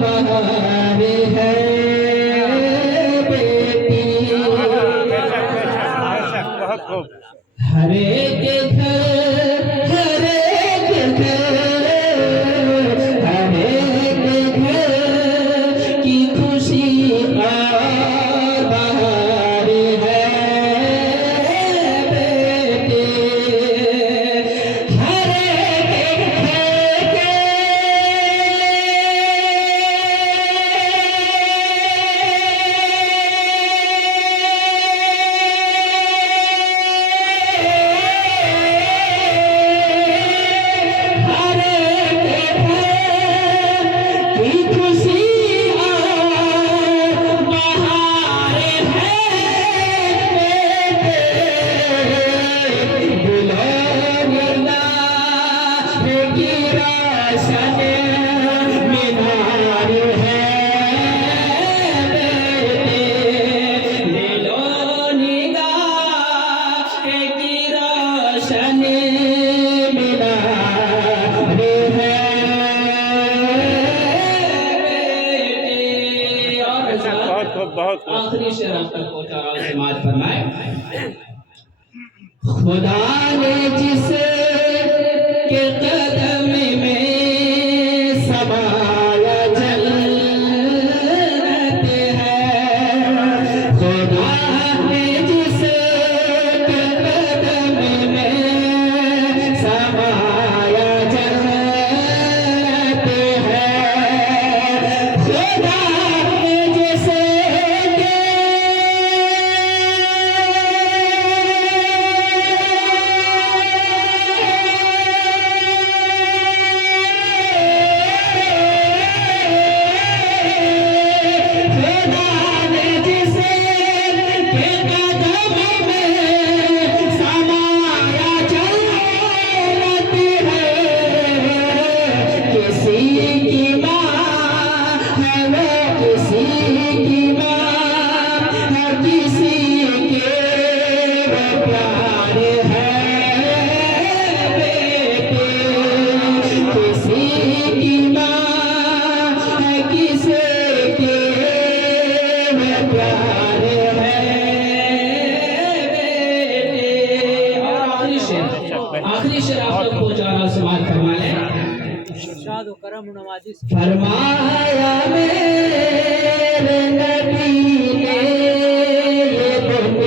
बहार है बेटी। हर एक घर हर एक घर हर एक घर की खुशी बहार है बेटी। हर एक घर के हर एक घर की खुशी बहार है बेटे। बुलंद की रोशन मीनार है बेटे। दिलो निगाह की रोशन मीनार है बेटे। और बहुत आखिरी शेर आप तक पहुंचा रहा हूं, समाज फरमाए। खुदा ने जिसे के कदम में समाया जन्नत है। खुदा ने जिसे के कदम में समाया जन्नत है। खुदा ने जिसे खुदा ने जिसे के कदम में समाया जन्नत है। किसी की माँ है वो किसी की माँ है किसी के वो प्यार है बेटे। किसी की माँ है किसी के वो प्यार है बेटे। और आखिरी शेर आप तक पहुंचा रहा हूं, समाज फरमाए। फरमाया मेरे नबी ने